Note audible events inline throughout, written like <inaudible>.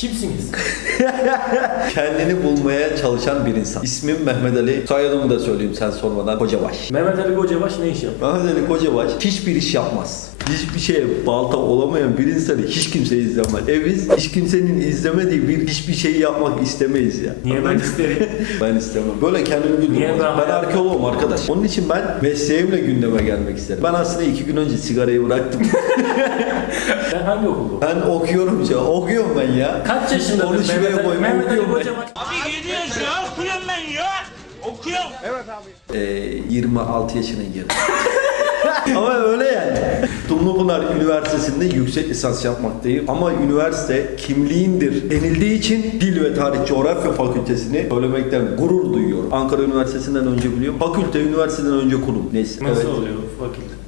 Kimsiniz? <laughs> Kendini bulmaya çalışan bir insan. İsmim Mehmet Ali. Soyadımı da söyleyeyim sen sormadan. Kocabaş. Mehmet Ali Kocabaş ne iş yapıyor? Mehmet Ali Kocabaş hiçbir iş yapmaz. Hiçbir şeye balta olamayan bir insanı hiç kimse izlemez. E biz hiç kimsenin izlemediği bir hiçbir şeyi yapmak istemeyiz ya. Niye ben isterim? <laughs> Ben istemem. Böyle kendimi güldürmem. ben Ben, arkeoloğum arkadaş. Onun için ben mesleğimle gündeme gelmek isterim. Ben aslında iki gün önce sigarayı bıraktım. <laughs> Sen hangi okulda ben okuyorum ya. Okuyorum ben ya. Kaç yaşında Onu şuraya Mehmet Ali, koy, Mehmet Ali okuyorum ben. Abi 7 yaşında okuyorum ben ya. Okuyorum. Ee, 26 yaşına girdim. <laughs> Ama öyle yani. Dumlupınar Üniversitesi'nde yüksek lisans yapmaktayım. Ama üniversite kimliğindir denildiği için Dil ve Tarih Coğrafya Fakültesini söylemekten gurur duyuyorum. Ankara Üniversitesi'nden önce biliyorum. Fakülte üniversiteden önce kurum. Neyse. Nasıl evet. oluyor fakülte?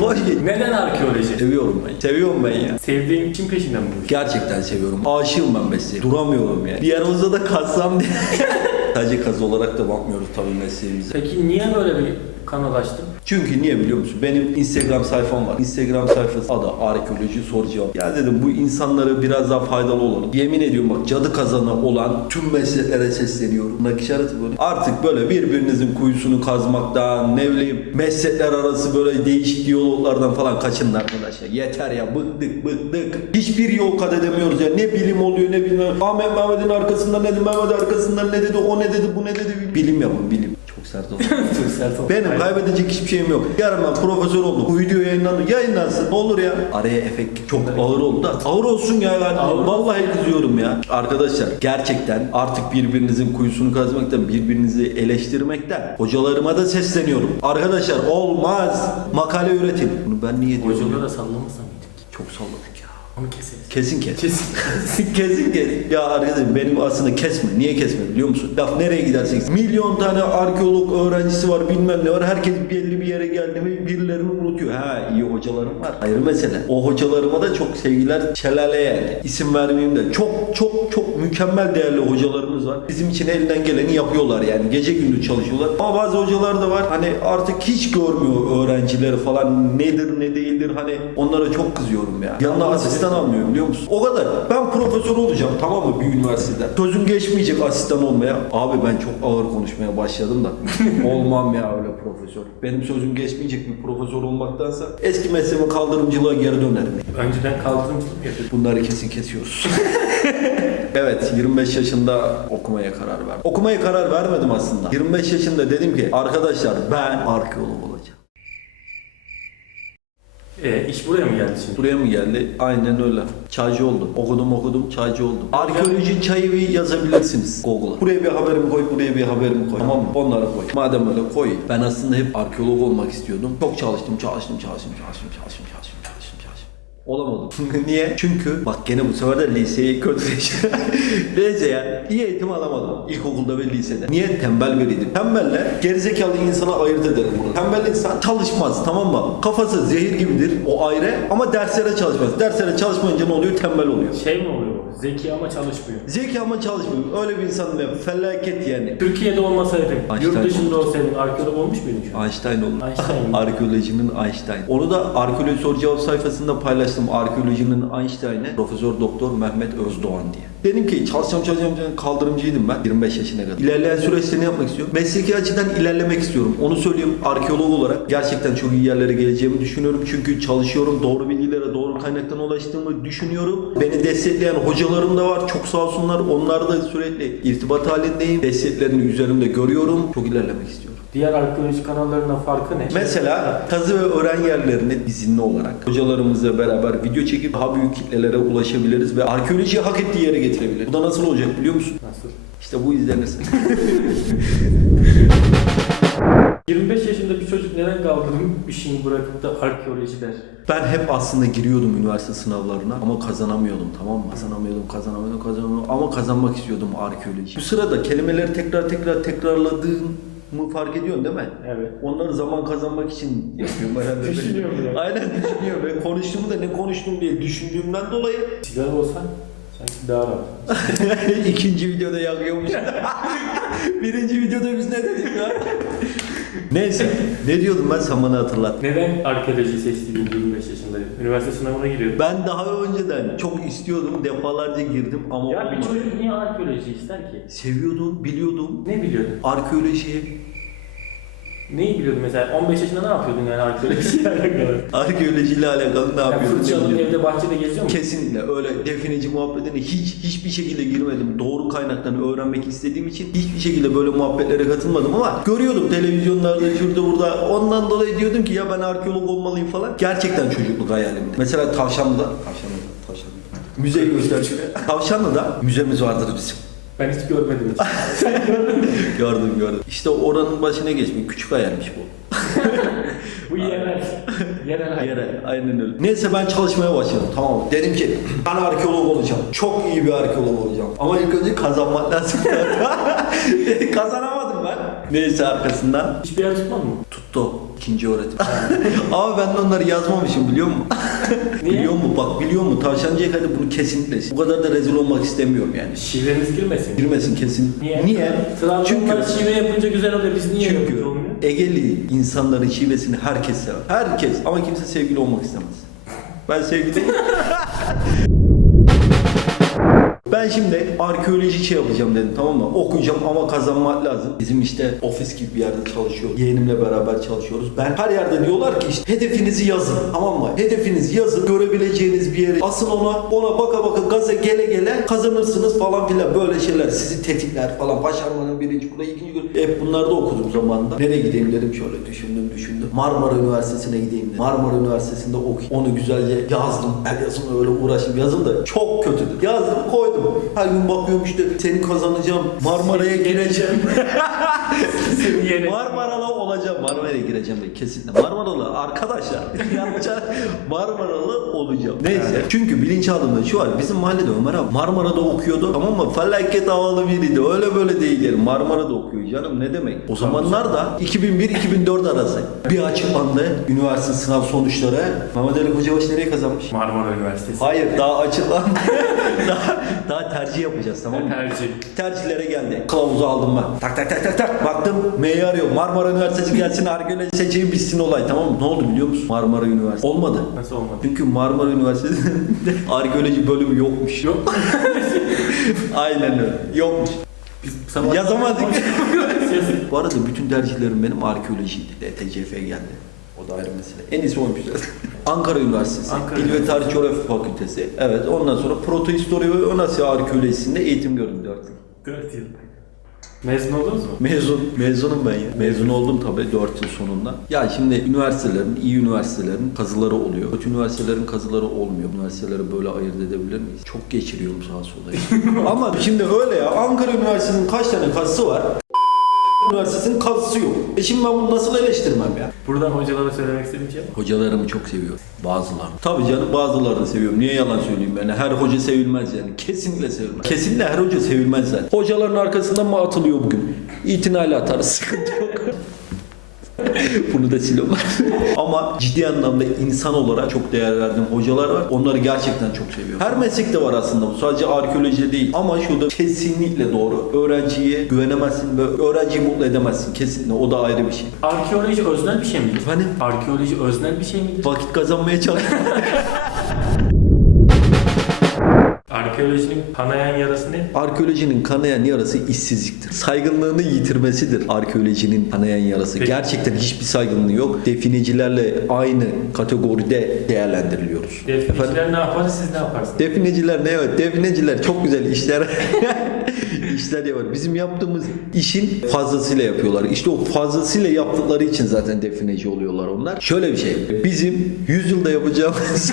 Boş geç. Neden arkeoloji? Seviyorum ben. Seviyorum ben ya. Sevdiğin için peşinden mi? bu? Gerçekten seviyorum. Aşığım ben mesleğe. Duramıyorum yani. Bir olsa da kazsam diye. <laughs> Sadece kaz olarak da bakmıyoruz tabii mesleğimize. Peki niye böyle bir kanal açtın? Çünkü niye biliyor musun? Benim Instagram sayfam var. Instagram sayfası adı arkeoloji soru cevap. Ya dedim bu insanlara biraz daha faydalı olalım. Yemin ediyorum bak cadı kazanı olan tüm mesleklere sesleniyorum. Bak işareti böyle. Artık böyle birbirinizin kuyusunu kazmaktan ne bileyim meslekler arası böyle değişik diyaloglardan falan kaçının arkadaşlar. Yeter ya bıktık bıktık. Hiçbir yol kat edemiyoruz ya. Ne bilim oluyor ne bilim. Ahmet Mehmet'in arkasından ne dedi Mehmet arkasından ne dedi o ne dedi bu ne dedi. Bilim yapın bilim. Çok sert oldu. <laughs> Çok sert oldu. Benim kaybedecek hiçbir şeyim yok. Yarın ben profesör oldum. Bu video yayınlanır. Yayınlansın. Ne olur ya. Araya efekt çok ağır oldu da. Ağır olsun ya. Yani. Ağır Vallahi kızıyorum ya. Arkadaşlar gerçekten artık birbirinizin kuyusunu kazmaktan, birbirinizi eleştirmekten hocalarıma da sesleniyorum. Arkadaşlar olmaz. Makale üretin. Bunu ben niye diyorum? Hocalara sallamasan mıydık? Çok salladık ya. Onu keseriz. Kesin kes. Kesin. <laughs> kesin kes. Ya arkadaşım benim aslında kesme. Niye kesme biliyor musun? Laf nereye gidersin? Milyon tane arkeolog öğrencisi var bilmem ne var. Herkes belli bir yere geldi mi birilerini unutuyor. Ha iyi hocalarım var. Ayrı mesele. O hocalarıma da çok sevgiler şelale yani. İsim vermeyeyim de çok çok çok mükemmel değerli hocalarımız var. Bizim için elinden geleni yapıyorlar yani. Gece gündüz çalışıyorlar. Ama bazı hocalar da var. Hani artık hiç görmüyor öğrencileri falan. Nedir ne değildir hani onlara çok kızıyorum ya. Yanına asistan almıyor biliyor musun? O kadar. Ben profesör olacağım tamam mı bir üniversitede. Sözüm geçmeyecek asistan olmaya. Abi ben çok ağır konuşmaya başladım da. <laughs> Olmam ya öyle profesör. Benim sözüm geçmeyecek bir profesör olmaktansa eski mesleğime kaldırımcılığa geri dönerim. Önceden kaldırımcılık yapıyorduk. Bunları kesin kesiyoruz. <laughs> evet 25 yaşında okumaya karar verdim. Okumaya karar vermedim aslında. 25 yaşında dedim ki arkadaşlar ben arkeolog olacağım. E, iş buraya mı geldi şimdi? Buraya mı geldi? Aynen öyle. Çaycı oldum. Okudum okudum çaycı oldum. Arkeoloji çayı bir yazabilirsiniz Google'a. Buraya bir haberimi koy, buraya bir haberimi koy. Tamam mı? Onları koy. Madem öyle koy. Ben aslında hep arkeolog olmak istiyordum. Çok çalıştım, çalıştım, çalıştım, çalıştım, çalıştım, çalıştım, çalıştım, çalıştım. Olamadım. <laughs> Niye? Çünkü bak gene bu sefer de liseyi kötü seçtim. <laughs> Neyse ya. iyi eğitim alamadım. İlkokulda ve lisede. Niye? Tembel biriydim. Tembelle gerizekalı insana ayırt ederim bunu. Tembel insan çalışmaz tamam mı? Kafası zehir gibidir. O ayrı. Ama derslere çalışmaz. Derslere çalışmayınca ne oluyor? Tembel oluyor. Şey mi oluyor? Zeki ama çalışmıyor. Zeki ama çalışmıyor. Öyle bir insan ben. Felaket yani. Türkiye'de olmasaydın, Einstein yurt dışında olsaydın arkeolog olmuş muydun şu an? Einstein olur. Einstein? <laughs> Arkeolojinin Einstein. Onu da arkeoloji soru cevap sayfasında paylaştım. Arkeolojinin Einstein'ı Profesör Doktor Mehmet Özdoğan diye. Dedim ki çalışacağım çalışacağım kaldırımcıydım ben 25 yaşına kadar. İlerleyen süreçte ne yapmak istiyorum? Mesleki açıdan ilerlemek istiyorum. Onu söyleyeyim arkeolog olarak gerçekten çok iyi yerlere geleceğimi düşünüyorum. Çünkü çalışıyorum. Doğru doğru kaynaktan ulaştığımı düşünüyorum. Beni destekleyen hocalarım da var. Çok sağ olsunlar. Onlar da sürekli irtibat halindeyim. Desteklerini üzerimde görüyorum. Çok ilerlemek istiyorum. Diğer arkeoloji kanallarından farkı ne? Mesela kazı ve öğren yerlerini izinli olarak hocalarımızla beraber video çekip daha büyük kitlelere ulaşabiliriz ve arkeolojiyi hak ettiği yere getirebiliriz. Bu da nasıl olacak biliyor musun? Nasıl? İşte bu izlenirse. <laughs> <laughs> 25 yaşında çocuk neden kaldırım işini bırakıp da arkeoloji der? Ben hep aslında giriyordum üniversite sınavlarına ama kazanamıyordum tamam mı? Kazanamıyordum, kazanamıyordum, kazanamıyordum ama kazanmak istiyordum arkeoloji. Bu sırada kelimeleri tekrar tekrar tekrarladığımı fark ediyorsun değil mi? Evet. Onları zaman kazanmak için yapıyorum herhalde. Düşünüyorum ya. Aynen düşünüyorum ve konuştuğumu da ne konuştum diye düşündüğümden dolayı Sigara olsa Sanki daha rahat. <laughs> İkinci videoda yakıyormuş. <laughs> Birinci videoda biz ne dedik ya? Neyse. Ne diyordum ben sen bana hatırlat. Neden arkeoloji seçtiğini 25 yaşındayım? Üniversite sınavına giriyordum. Ben daha önceden çok istiyordum. Defalarca girdim ama Ya bir olmadı. çocuk niye arkeoloji ister ki? seviyordum, biliyordum. Ne biliyordun? Arkeolojiyi, Neyi biliyordun mesela? 15 yaşında ne yapıyordun yani arkeolojiyle <laughs> alakalı? arkeolojiyle alakalı ne Yani yapıyordum? fırça alıp bilmiyorum. evde bahçede geziyor musun? Kesinlikle öyle defineci muhabbetine hiç hiçbir şekilde girmedim. Doğru kaynaktan öğrenmek istediğim için hiçbir şekilde böyle muhabbetlere katılmadım ama görüyordum televizyonlarda şurada burada. Ondan dolayı diyordum ki ya ben arkeolog olmalıyım falan. Gerçekten çocukluk hayalimdi. Mesela Tavşanlı'da, Tavşanlı'da, Tavşanlı'da. Müzeyi göster şöyle. Tavşanlı'da müzemiz vardır bizim. Ben hiç görmedim hiç. <laughs> Sen gördün mü? Gördüm gördüm. İşte oranın başına geçmek küçük hayalmiş bu. <laughs> Bu yerel. Yerel hayal. Yere, aynen öyle. Neyse ben çalışmaya başladım tamam? Dedim ki ben arkeolog olacağım. Çok iyi bir arkeolog olacağım. Ama ilk önce kazanmak lazım. <laughs> Kazanamadım ben. Neyse arkasından Hiçbir yer tutmaz mı? tuttu ikinci öğretim. <laughs> Ama ben de onları yazmamışım biliyor musun? <laughs> Niye? biliyor musun? Bak biliyor musun? Tavşancıya kadar bunu kesinlikle. Bu kadar da rezil olmak istemiyorum yani. Şiveniz girmesin. Girmesin kesin. Niye? Niye? Trabzonlar Çünkü şive yapınca güzel oluyor. Biz niye çünkü olmuyor? Egeli insanların şivesini herkes sever. Herkes. Ama kimse sevgili olmak istemez. Ben sevgili <laughs> Ben şimdi arkeoloji şey yapacağım dedim tamam mı? Okuyacağım ama kazanmak lazım. Bizim işte ofis gibi bir yerde çalışıyoruz. Yeğenimle beraber çalışıyoruz. Ben her yerde diyorlar ki işte hedefinizi yazın tamam mı? Hedefinizi yazın görebileceğiniz bir yere asın ona ona baka baka gaza gele gele kazanırsınız falan filan böyle şeyler sizi tetikler falan. Başarmanın birinci kuralı ikinci kuralı. Hep bunlarda okudum zamanında. Nereye gideyim dedim şöyle düşündüm düşündüm. Marmara Üniversitesi'ne gideyim dedim. Marmara Üniversitesi'nde okuyayım. Onu güzelce yazdım. El yazımla öyle uğraştım. Yazım da çok kötüdü. Yazdım koydum. Her gün bakıyorum işte seni kazanacağım. Marmara'ya gireceğim. <laughs> Yerim. Marmaralı olacağım. Marmara'ya gireceğim de kesinlikle. Marmaralı arkadaşlar. <laughs> Yanlışa Marmaralı olacağım. Neyse. Çünkü bilinçaltımda şu var. Bizim mahallede Ömer abi Marmara'da okuyordu. Tamam mı? Felaket havalı biriydi. Öyle böyle değil. Marmara'da okuyor canım. Ne demek? O zamanlar da 2001-2004 arası bir açıklandı. Üniversite sınav sonuçları. Mehmet Ali Kocabaş nereye kazanmış? Marmara Üniversitesi. Hayır daha açıklandı. <laughs> daha, daha tercih yapacağız tamam mı? Tercih. tercihlere geldi. Kılavuzu aldım ben. Tak tak tak tak tak. Baktım M'yi arıyor. Marmara Üniversitesi gelsin arkeoloji seçeği bitsin olay tamam mı? Ne oldu biliyor musun? Marmara Üniversitesi. Olmadı. Nasıl olmadı? Çünkü Marmara Üniversitesi'nde <laughs> arkeoloji bölümü yokmuş. Yok. <laughs> Aynen öyle. Yokmuş. Biz. Yazamadık. <laughs> Bu arada bütün tercihlerim benim arkeolojiydi. DTCF geldi. O da ayrı mesele. En iyisi oymuş. Ankara Üniversitesi, Ankara İl ve. Tarih Coğrafya Fakültesi. Evet, ondan sonra Protohistori ve Ön Asya Arkeolojisi'nde eğitim gördüm 4 yıl. Dört yıl. Mezun oldunuz mu? Mezun, mezunum ben ya. Mezun oldum tabii 4 yıl sonunda. Ya şimdi üniversitelerin, iyi üniversitelerin kazıları oluyor. Kötü üniversitelerin kazıları olmuyor. Üniversiteleri böyle ayırt edebilir miyiz? Çok geçiriyorum sağa sola. <laughs> Ama şimdi öyle ya. Ankara Üniversitesi'nin kaç tane kazısı var? Üniversitesi'nin kazısı yok. E şimdi ben bunu nasıl eleştirmem ya? Buradan hocalara söylemek istediğim şey. Hocalarımı çok seviyorum. Bazıları. Tabii canım bazılarını seviyorum. Niye yalan söyleyeyim yani? Her hoca sevilmez yani. Kesinlikle sevilmez. Kesinlikle her hoca sevilmez zaten. Hocaların arkasından mı atılıyor bugün? İtinayla atarız. Sıkıntı yok. <laughs> Bunu da siliyorum. Ama ciddi anlamda insan olarak çok değer verdiğim hocalar var. Onları gerçekten çok seviyorum. Her meslekte var aslında bu. Sadece arkeolojide değil. Ama şurada kesinlikle doğru. Öğrenciye güvenemezsin ve öğrenciyi mutlu edemezsin. Kesinlikle. O da ayrı bir şey. Arkeoloji öznel bir şey midir? Efendim? Arkeoloji öznel bir şey midir? Vakit kazanmaya çalış. <laughs> kanayan yarası ne? Arkeolojinin kanayan yarası işsizliktir. Saygınlığını yitirmesidir arkeolojinin kanayan yarası. Peki. Gerçekten hiçbir saygınlığı yok. Definecilerle aynı kategoride değerlendiriliyoruz. Efendim? Defineciler ne yapar, siz ne yaparsınız? Defineciler ne evet defineciler çok güzel işler <laughs> işler yapar. Bizim yaptığımız işin fazlasıyla yapıyorlar. İşte o fazlasıyla yaptıkları için zaten defineci oluyorlar onlar. Şöyle bir şey. Bizim 100 yılda yapacağımız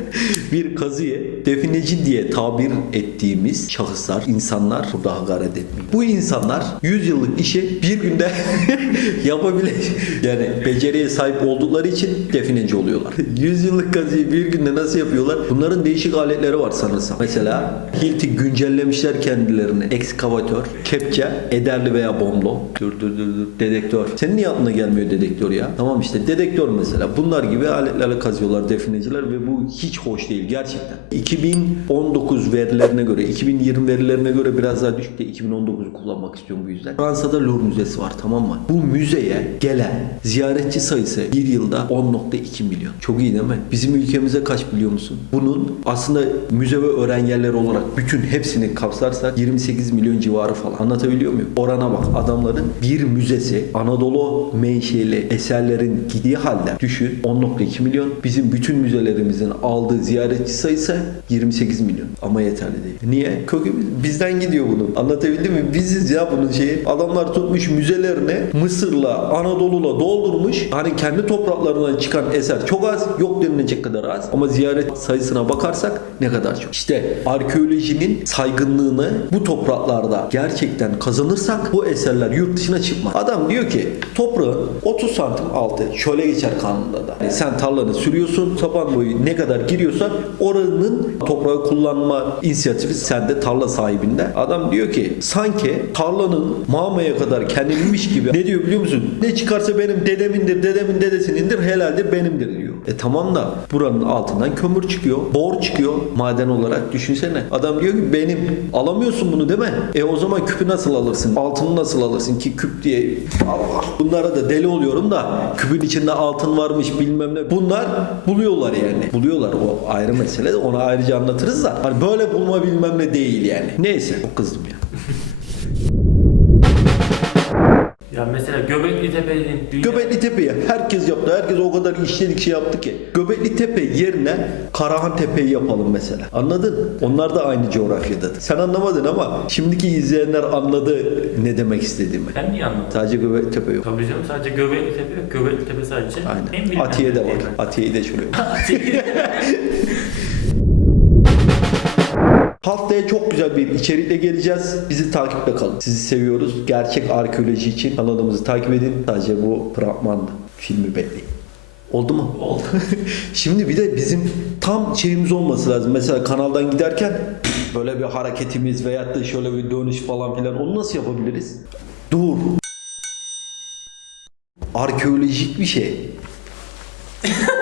<laughs> bir kazıya defineci diye tabir ettiğimiz şahıslar, insanlar burada hakaret etmiyor. Bu insanlar 100 yıllık işi bir günde <laughs> yapabilecek yani beceriye sahip oldukları için defineci oluyorlar. 100 yıllık kazıyı bir günde nasıl yapıyorlar? Bunların değişik aletleri var sanırsam. Mesela hilti güncellemişler kendilerini. Ekskavatör, kepçe, eder lazer veya bomlo. Dur dur dur dur. Dedektör. Senin niye aklına gelmiyor dedektör ya? Tamam işte dedektör mesela. Bunlar gibi aletlerle kazıyorlar defineciler ve bu hiç hoş değil gerçekten. 2019 verilerine göre, 2020 verilerine göre biraz daha düşük de 2019'u kullanmak istiyorum bu yüzden. Fransa'da Louvre Müzesi var tamam mı? Bu müzeye gelen ziyaretçi sayısı bir yılda 10.2 milyon. Çok iyi değil mi? Bizim ülkemize kaç biliyor musun? Bunun aslında müze ve öğren yerleri olarak bütün hepsini kapsarsak 28 milyon civarı falan. Anlatabiliyor muyum? Orana bak adamların bir müzesi Anadolu menşeli eserlerin gittiği halde düşün 10.2 milyon. Bizim bütün müzelerimizin aldığı ziyaretçi sayısı 28 milyon. Ama yeterli değil. Niye? Kökü bizden gidiyor bunun. Anlatabildim mi? Biziz ya bunun şeyi. Adamlar tutmuş müzelerini Mısır'la Anadolu'la doldurmuş. Hani kendi topraklarından çıkan eser çok az. Yok denilecek kadar az. Ama ziyaret sayısına bakarsak ne kadar çok. İşte arkeolojinin saygınlığını bu topraklarda gerçekten kazanırsak bu eserler yurt dışına çıkmaz. Adam diyor ki toprağın 30 santim altı şöyle geçer kanunda da. Yani sen tarlanı sürüyorsun sapan boyu ne kadar giriyorsa oranın toprağı kullanma inisiyatifi sende tarla sahibinde. Adam diyor ki sanki tarlanın mamaya kadar kendinmiş gibi ne diyor biliyor musun? Ne çıkarsa benim dedemindir, dedemin dedesinindir, helaldir benimdir diyor. E tamam da buranın altından kömür çıkıyor, bor çıkıyor maden olarak düşünsene. Adam diyor ki benim alamıyorsun bunu değil mi? E o zaman küpü nasıl alırsın? Altını nasıl alırsın ki küp diye Allah. Bunlara da deli oluyorum da küpün içinde altın varmış bilmem ne. Bunlar buluyorlar yani. Buluyorlar o ayrı mesele de ona ayrıca anlatırız da. Hani böyle bulma bilmem ne değil yani. Neyse çok kızdım ya. Ya mesela Göbekli Tepe'nin. Göbekli Tepe'yi herkes yaptı. Herkes o kadar işledik şey yaptı ki. Göbekli Tepe yerine Karahan Tepe'yi yapalım mesela. Anladın? Onlar da aynı coğrafyada. Sen anlamadın ama şimdiki izleyenler anladı ne demek istediğimi. Ben niye anlamadım? Sadece Göbekli Tepe yok. Tabii canım sadece Göbekli Tepe yok. Göbekli Tepe sadece. en Aynen. Atiye de var. Atiye'yi de şuraya. <laughs> Haftaya çok güzel bir içerikle geleceğiz. Bizi takipte kalın. Sizi seviyoruz. Gerçek arkeoloji için kanalımızı takip edin. Sadece bu fragmandı. Filmi bekleyin. Oldu mu? Oldu. <laughs> Şimdi bir de bizim tam şeyimiz olması lazım. Mesela kanaldan giderken böyle bir hareketimiz veyahut da şöyle bir dönüş falan filan onu nasıl yapabiliriz? Dur. Arkeolojik bir şey. <laughs>